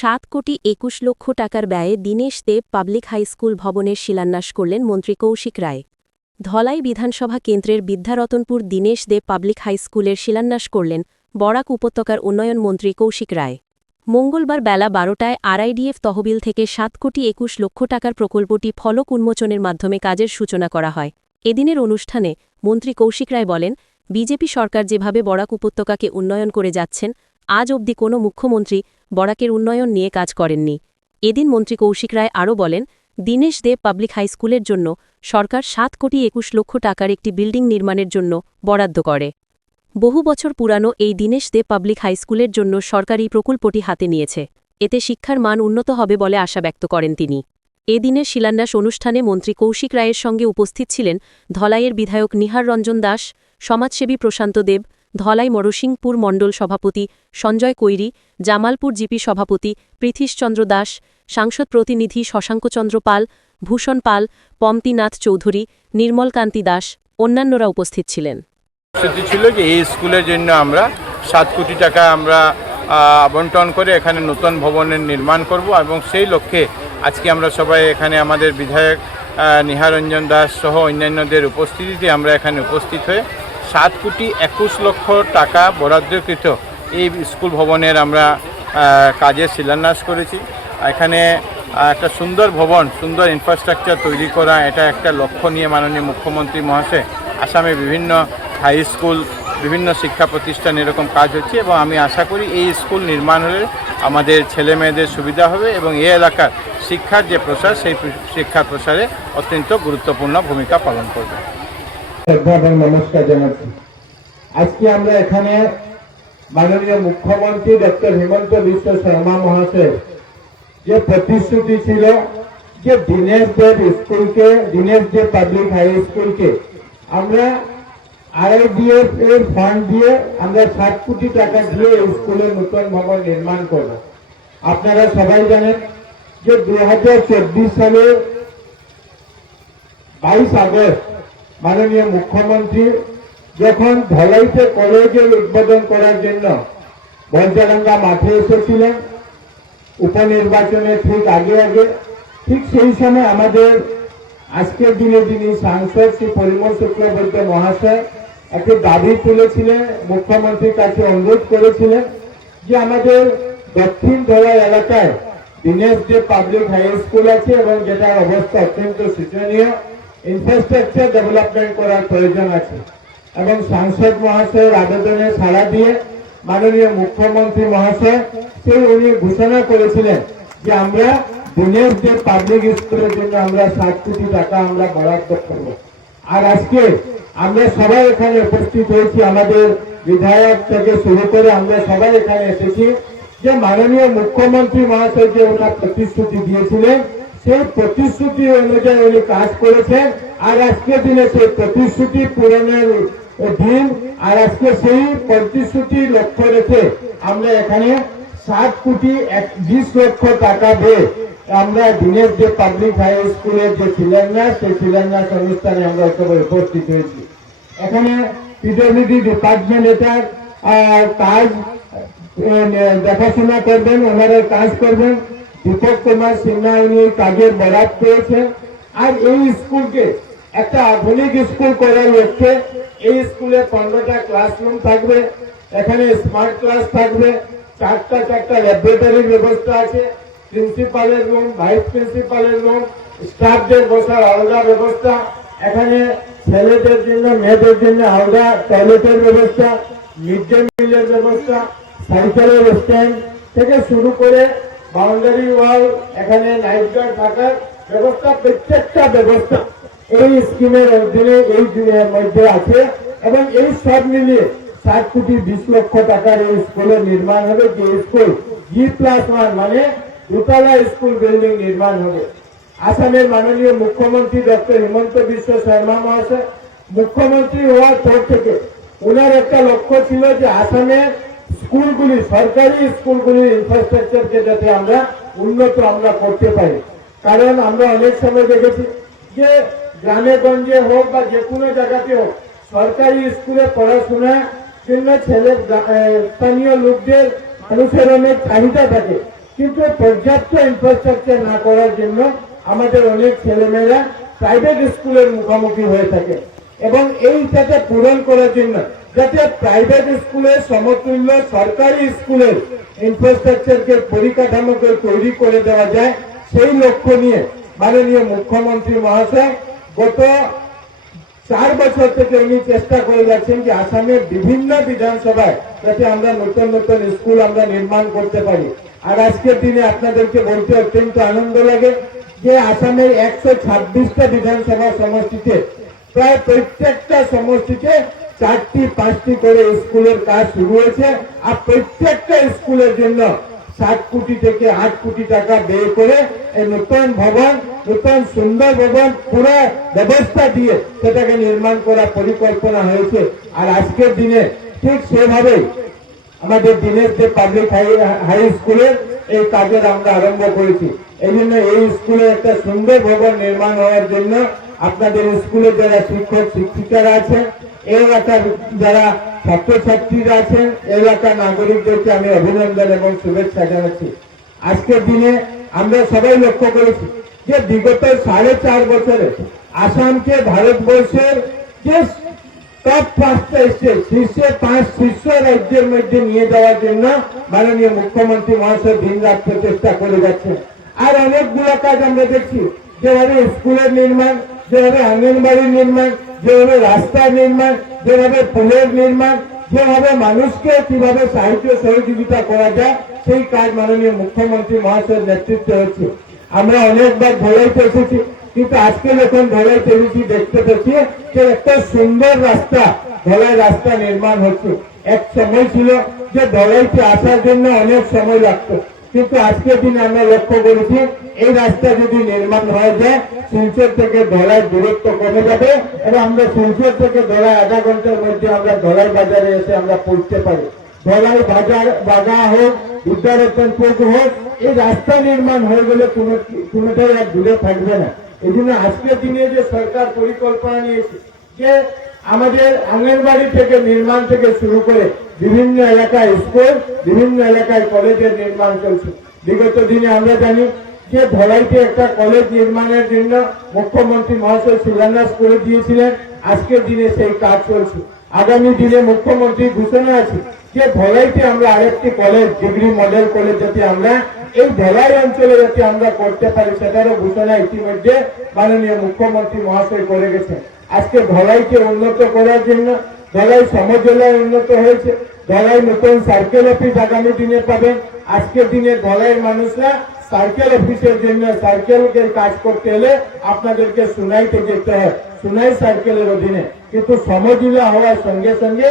7,21,00,000 টাকার ব্যয়ে দীনেশ দেব public high school ভবনের শিলান্যাস করলেন মন্ত্রী কৌশিক রায়। ধলাই বিধানসভা কেন্দ্রের বিদ্যারতনপুর দীনেশ দেব পাবলিক হাই স্কুলের শিলান্যাস করলেন বরাক উপত্যকার উন্নয়ন মন্ত্রী কৌশিক রায়। মঙ্গলবার বেলা 12টায় আরআইডিএফ তহবিল থেকে 7,21,00,000 টাকার প্রকল্পটি ফলক উন্মোচনের মাধ্যমে কাজের সূচনা করা হয়। এদিনের অনুষ্ঠানে মন্ত্রী কৌশিক রায় বলেন, বিজেপি সরকার যেভাবে বরাক উপত্যকাকে উন্নয়ন করে যাচ্ছেন, আজ অবধি কোনো মুখ্যমন্ত্রী বরাকের উন্নয়ন নিয়ে কাজ করেননি। এদিন মন্ত্রী কৌশিক রায় আরও বলেন, দীনেশ দেব পাবলিক হাই স্কুলের জন্য সরকার 7,21,00,000 টাকার একটি বিল্ডিং নির্মাণের জন্য বরাদ্দ করে। বহু বছর পুরানো এই দীনেশ দেব পাবলিক হাই স্কুলের জন্য সরকার এই প্রকল্পটি হাতে নিয়েছে। এতে শিক্ষার মান উন্নত হবে বলে আশা ব্যক্ত করেন তিনি। এদিনের শিলান্যাস অনুষ্ঠানে মন্ত্রী কৌশিক রায়ের সঙ্গে উপস্থিত ছিলেন ধলাইয়ের বিধায়ক নিহার রঞ্জন দাস, সমাজসেবী প্রশান্ত দেব, ধলাই মরসিংপুর মণ্ডল সভাপতি সঞ্জয় কৈরি, জামালপুর জিপি সভাপতি পৃথিশচন্দ্র দাস, সাংসদ প্রতিনিধি শশাঙ্কচন্দ্র পাল, ভূষণ পাল, পম্পতিনাথ চৌধুরী, নির্মলকান্তি দাস, অন্যান্যরা উপস্থিত ছিলেন। সেটি ছিল যে এই স্কুলের জন্য আমরা 7 কোটি টাকা আমরা আবন্টন করে এখানে নতুন ভবনের নির্মাণ করব এবং সেই লক্ষ্যে আজকে আমরা সবাই এখানে আমাদের বিধায়ক নিহারঞ্জন দাস সহ অন্যান্যদের উপস্থিতিতে আমরা এখানে উপস্থিত হয়ে 7,21,00,000 টাকা বরাদ্দকৃত এই স্কুল ভবনের আমরা কাজের শিলান্যাস করেছি। এখানে একটা সুন্দর ভবন, সুন্দর ইনফ্রাস্ট্রাকচার তৈরি করা, এটা একটা লক্ষ্য নিয়ে মাননীয় মুখ্যমন্ত্রী মহাশয় আসামে বিভিন্ন হাই স্কুল, বিভিন্ন শিক্ষা প্রতিষ্ঠান এরকম কাজ হচ্ছে এবং আমি আশা করি এই স্কুল নির্মাণ হলে আমাদের ছেলে মেয়েদের সুবিধা হবে এবং এই এলাকার শিক্ষার যে প্রসার, সেই শিক্ষার প্রসারে অত্যন্ত গুরুত্বপূর্ণ ভূমিকা পালন করবে। নমস্কার জানাচ্ছি। আজকে আমরা এখানে মাননীয় মুখ্যমন্ত্রী ডক্টর হিমন্ত বিশ্ব শর্মা মহাশয় যে প্রতিশ্রুতি ছিল যে দীনেশ দেব স্কুলকে, দীনেশ দেব পাবলিক হাই স্কুলকে আমরা আরআইডিএফ এর ফান্ড দিয়ে আমরা 7 কোটি টাকা দিয়ে স্কুলের নতুন ভবন নির্মাণ করব। আপনারা সবাই জানেন যে 2024 সালের 22 আগস্ট মাননীয় মুখ্যমন্ত্রী যখন ধলাইতে কলেজের উদ্বোধন করার জন্য বঞ্চাডাঙ্গা মাঠে এসেছিলেন উপনির্বাচনের ঠিক আগে ঠিক সেই সময় আমাদের আজকের দিনে যিনি সাংসদ শ্রী পরিমল শুক্লবৈদ্য মহাশয় একটি দাবি তুলেছিলেন, মুখ্যমন্ত্রীর কাছে অনুরোধ করেছিলেন যে আমাদের দক্ষিণ ধলাই এলাকায় দীনেশ দেব পাবলিক হাই স্কুল আছে এবং যেটার অবস্থা অত্যন্ত শোচনীয়, ইনফ্রাস্ট্রাকচার ডেভেলপমেন্ট করার প্রয়োজন আছে এবং সাংসদ মহাশয়ের আবেদনে সাড়া দিয়ে মাননীয় মুখ্যমন্ত্রী মহাশয় উনি ঘোষণা করেছিলেন যে আমরা দীনেশ দেব পাবলিক স্কুলের জন্য আমরা 7 কোটি টাকা আমরা বরাদ্দ করব। আর আজকে আমরা সবাই এখানে উপস্থিত হয়েছি, আমাদের বিধায়ক থেকে শুরু করে আমরা সবাই এখানে এসেছি যে মাননীয় মুখ্যমন্ত্রী মহাশয় যে ওনার প্রতিশ্রুতি দিয়েছিলেন সেই প্রতিশ্রুতি অনুযায়ী উনি কাজ করেছেন। আর আজকের দিনে সেই প্রতিশ্রুতি পূরণের দিন, আর আজকে সেই প্রতিশ্রুতি লক্ষ্য রেখে আমরা এখানে 7,20,00,000 টাকা দিয়ে আমরা দীনেশ দেব পাবলিক হাই স্কুলের যে শিলান্যাস, সেই শিলান্যাস অনুষ্ঠানে আমরা সবাই উপস্থিত হয়েছি। এখানে পিডব্লিউডি ডিপার্টমেন্ট এটার কাজ দেখাশোনা করবেন, ওনারা কাজ করবেন। দীপক কুমার সিনহা উনি কাজের বরাদ পেয়েছেন। আর এই স্কুলকে একটা আধুনিক স্কুল করার লক্ষ্যে এই স্কুলে 15টা ক্লাসরুম থাকবে, এখানে স্মার্ট ক্লাস থাকবে, 4টা ল্যাবরেটরির ব্যবস্থা আছে, প্রিন্সিপালের রুম, ভাইস প্রিন্সিপালের রুম, স্টাফদের বসার আলাদা ব্যবস্থা, এখানে ছেলেদের জন্য মেয়েদের জন্য আলাদা টয়লেটের ব্যবস্থা, মিড ডে মিলের ব্যবস্থা, সাইকেলের স্ট্যান্ড থেকে শুরু করে বাউন্ডারি ওয়াল, এখানে নাইট গার্ড থাকার ব্যবস্থা, প্রত্যেকটা ব্যবস্থা এই স্কিমের অধীনে এই মধ্যে আছে এবং এই সব মিলিয়ে 7,20,00,000 টাকার এই স্কুলের নির্মাণ হবে। যে স্কুল G+1 মানে 2তলা স্কুল বিল্ডিং নির্মাণ হবে। আসামের মাননীয় মুখ্যমন্ত্রী ডক্টর হিমন্ত বিশ্ব শর্মা মহাশয় মুখ্যমন্ত্রী হওয়ার পর থেকে ওনার একটা লক্ষ্য ছিল যে আসামের স্কুলগুলি, সরকারি স্কুলগুলির ইনফ্রাস্ট্রাকচারকে যাতে আমরা উন্নত আমরা করতে পারি। কারণ আমরা অনেক সময় দেখেছি যে গ্রামে গঞ্জে হোক বা যে কোনো জায়গাতে হোক সরকারি স্কুলে পড়াশোনার জন্য স্থানীয় লোকদের মানুষের অনেক চাহিদা থাকে, কিন্তু পর্যাপ্ত ইনফ্রাস্ট্রাকচার না করার জন্য আমাদের অনেক ছেলেমেয়েরা প্রাইভেট স্কুলের মুখোমুখি হয়ে থাকে এবং এইটাকে পূরণ করার জন্য যাতে প্রাইভেট স্কুলের সমতুল্য সরকারি স্কুলের ইনফ্রাস্ট্রাকচারকে পরিকাঠামোকে তৈরি করে দেওয়া যায় সেই লক্ষ্য নিয়ে মাননীয় মুখ্যমন্ত্রী মহাশয় গত 4 বছর থেকে উনি চেষ্টা করে যাচ্ছেন যে আসামের বিভিন্ন বিধানসভায় যাতে আমরা নতুন নতুন স্কুল আমরা নির্মাণ করতে পারি। আর আজকের দিনে আপনাদেরকে বলতে অত্যন্ত আনন্দ লাগে যে আসামের 126টা বিধানসভা সমষ্টিতে প্রায় প্রত্যেকটা সমষ্টিতে 4টি 5টি করে স্কুলের কাজ শুরু হয়েছে আর প্রত্যেকটা স্কুলের জন্য 7 কোটি থেকে 8 কোটি টাকা ব্যয় করে এই নতুন ভবন, নতুন সুন্দর ভবন পুরো ব্যবস্থা দিয়ে সেটাকে নির্মাণ করার পরিকল্পনা হয়েছে। আর আজকের দিনে ঠিক সেভাবেই আমাদের দীনেশ দেব পাবলিক হাই স্কুলের এই কাজের আমরা আরম্ভ করেছি। এই জন্য এই স্কুলে একটা সুন্দর ভবন নির্মাণ হওয়ার জন্য আপনাদের স্কুলে যারা শিক্ষক শিক্ষিকারা আছেন, এই এলাকার যারা ছাত্রছাত্রীরা আছেন, এলাকার নাগরিকদেরকে আমি অভিনন্দন এবং শুভেচ্ছা জানাচ্ছি। আজকের দিনে আমরা সবাই লক্ষ্য করেছি যে বিগত 4.5 বছরে আসামকে ভারতবর্ষের যে টপ 5টা স্টেট শীর্ষে 5 শীর্ষ রাজ্যের মধ্যে নিয়ে যাওয়ার জন্য মাননীয় মুখ্যমন্ত্রী মহাশয় দিন রাত প্রচেষ্টা করে যাচ্ছেন। আর অনেকগুলো কাজ আমরা দেখছি, যেভাবে স্কুলের নির্মাণ, যেভাবে অঙ্গনবাড়ির নির্মাণ, যেভাবে রাস্তার নির্মাণ, যেভাবে পুলের নির্মাণ, যেভাবে মানুষকে কিভাবে সাহায্য সহযোগিতা করা যায় সেই কাজ মাননীয় মুখ্যমন্ত্রী মহাশয়ের নেতৃত্বে হচ্ছে। আমরা অনেকবার ধলাইতে এসেছি, কিন্তু আজকে যখন ধলাইতে এসেছি দেখতে পেয়েছি যে একটা সুন্দর রাস্তা, ধলাই রাস্তা নির্মাণ হচ্ছে। এক সময় ছিল যে ধলাইতে আসার জন্য অনেক সময় লাগতো, কিন্তু আজকের দিনে আমরা লক্ষ্য করেছি এই রাস্তা যদি নির্মাণ হয়ে যায় শিলচর থেকে ধলাই দূরত্ব কমে যাবে এবং আমরা শিলচর থেকে ধলাই আধা ঘন্টার মধ্যে আমরা ধলাই বাজারে এসে আমরা পৌঁছতে পারি। ধলাই বাজার বাগা হোক, বিদ্যারতনপুর হোক, এই রাস্তা নির্মাণ হয়ে গেলে কোনোটাই আর দূরে থাকবে না। এই জন্য আজকের দিনে যে সরকার পরিকল্পনা নিয়েছে যে আমাদের অঙ্গনবাড়ি থেকে নির্মাণ থেকে শুরু করে বিভিন্ন এলাকায় স্কুল, বিভিন্ন এলাকায় কলেজের নির্মাণ চলছে। বিগত দিনে আমরা জানি যে ধলাইতে একটা কলেজ নির্মাণের জন্য মুখ্যমন্ত্রী মহাশয় শিলান্যাস করে দিয়েছিলেন। আজকের দিনে সেই কাজ চলছে। আগামী দিনে মুখ্যমন্ত্রী ঘোষণা আছে যে ধলাইতে আমরা আরেকটি কলেজ, ডিগ্রি মডেল কলেজ যাতে আমরা এই ধলাই অঞ্চলে যাতে আমরা করতে পারি সেটারও ঘোষণা ইতিমধ্যে মাননীয় মুখ্যমন্ত্রী মহাশয় করে গেছেন। আজকে ধলাইকে উন্নত করার জন্য ধলাই সমজেলায় উন্নত হয়েছে। ধলাই নতুন সার্কেল অফিস আগামী দিনে পাবেন। আজকের দিনে ধলাইয়ের মানুষরা সার্কেল অফিসের জন্য সার্কেলকে কাজ করতে হলে আপনাদেরকে সুনাইতে যেতে হয়, সুনাই সার্কেলের অধীনে। কিন্তু সমজেলা হওয়ার সঙ্গে সঙ্গে